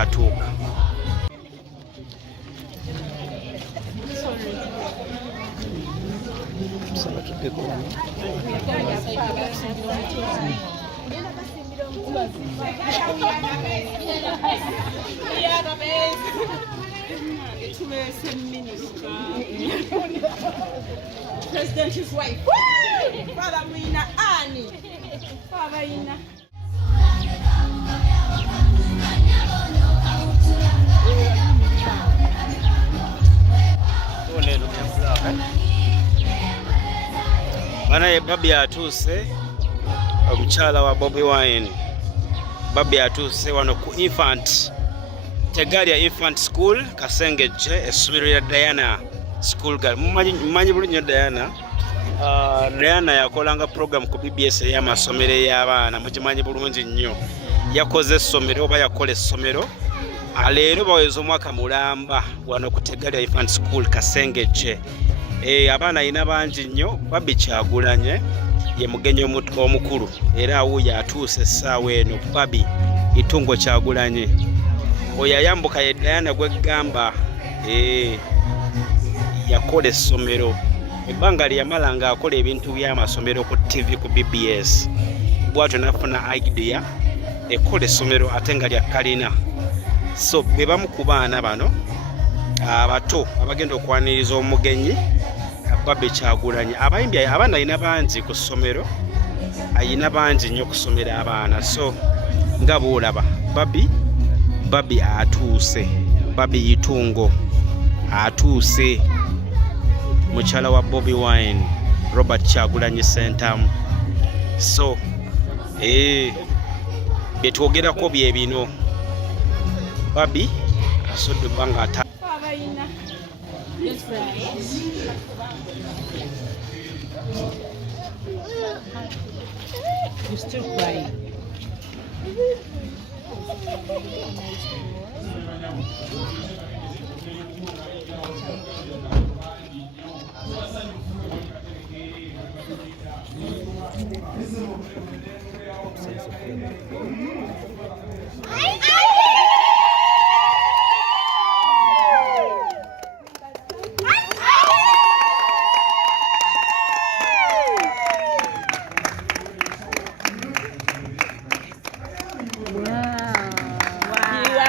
atuuka. President's wife. Father Wina Annie. Father Wina. Bana babi atuuse omukyala wa Bobi Wine. Babi atuuse wano ku infant Tegalia Infant School Kasengejje essomero ya Diana School girl. Mumanyi bulungi Diana. Diana yakolanga program ku BBS y'amasomero y'abaana, mukimanyi bulungi nnyo. Yakoze essomero oba yakola essomero. Leero baweza omwaka mulamba wano ku Tegalia Infant School Kasengejje. Abaana ina bangi nnyo. Babi Kyagulanyi ye mugenyi omukulu era awuya atuuse essaawa eno. Babi Itungo Kyagulanyi oyo ayambuka ye Diana gwegamba yakola essomero. Ebbanga lyamala nga akola ebintu by'amasomero ku TV ku BBS. Bwatyo nafuna idea ekola essomero ate nga lya kalina. So be bamu ku baana bano abato abagenda okwaniriza omugenyi Babi Kyagulanyi. Abayimbi abaana alina bangi ku ssomero, alina bangi nnyo kusomera abaana. So nga bw'olaba Babi atuuse. Babi Itungo atuuse, mukyala wa Bobi Wine, Robert Kyagulanyi Ssentamu. So byetwogerako bye bino. Babi asodde ebbanga ata You're still crying.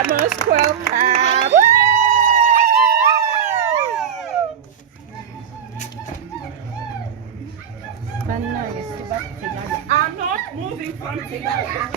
Most welcome. I'm not moving from Tegalia.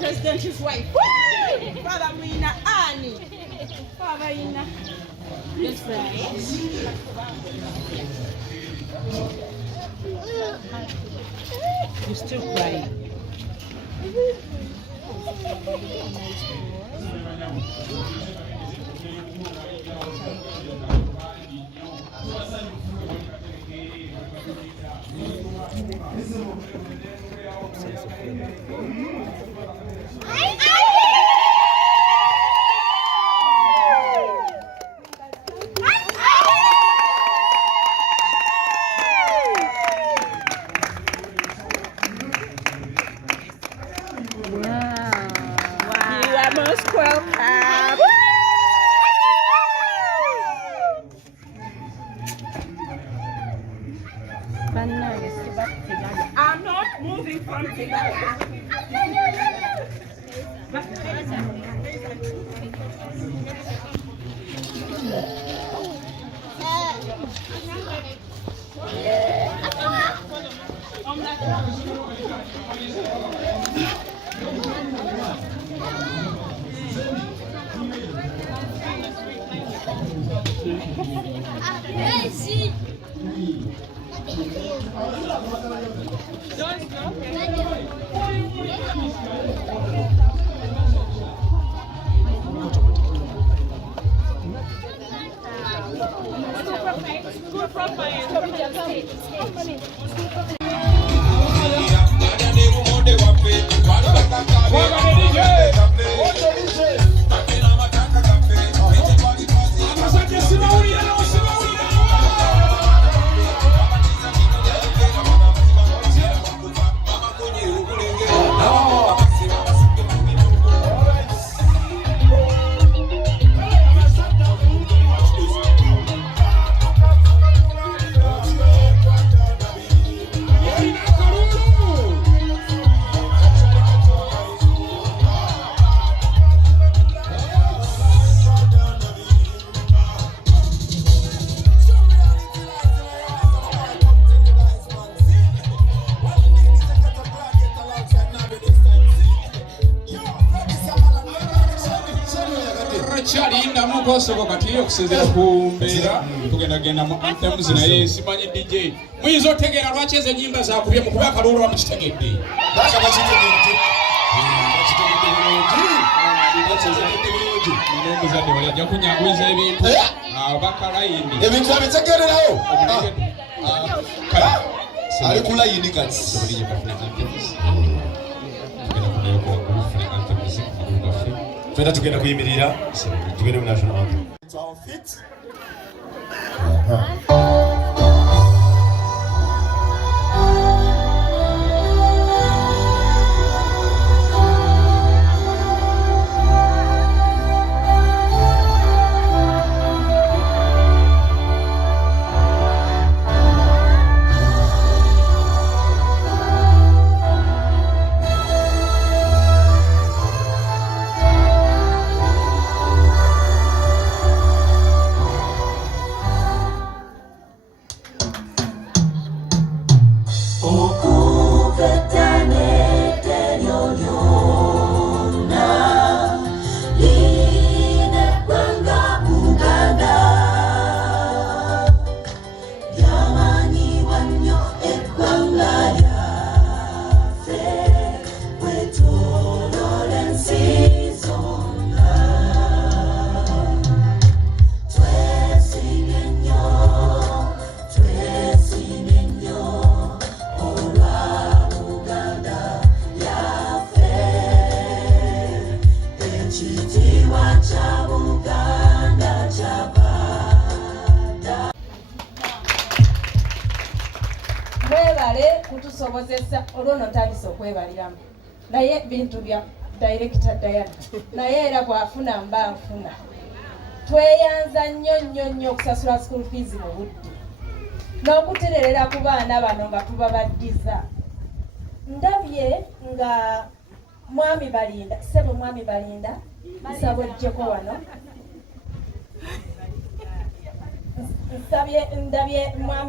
President's wife. Father Wina Annie. Father Wina. Yes, you're still crying. Most welcome. I'm not moving from Tegalia. Chalinda mukosobo kati okusezera kumbera tugenda mu anthems naye simanyi DJ muyinza otegeera lwaki ezo ennyimba zakubye mu kuba akalulu bamukitegedde omuzadde wali ajja kunyanguliza ebintu bakalayini ebintu abitegererawo ali ku layini kati fena tugenda kuyimirira tugende mu national anthem. Mwebale kutusobozesa olwono tandise okwebaliramu naye bintu bya director Diana naye era bwafuna mba nfuna tweyanza nnyo okusasula school fees mu budde n'okutererera ku baana bano nga tubabaddiza. Ndabye nga mwami Balinda ssebo mwami Balinda nsaba ojjeko wano ndabye mwami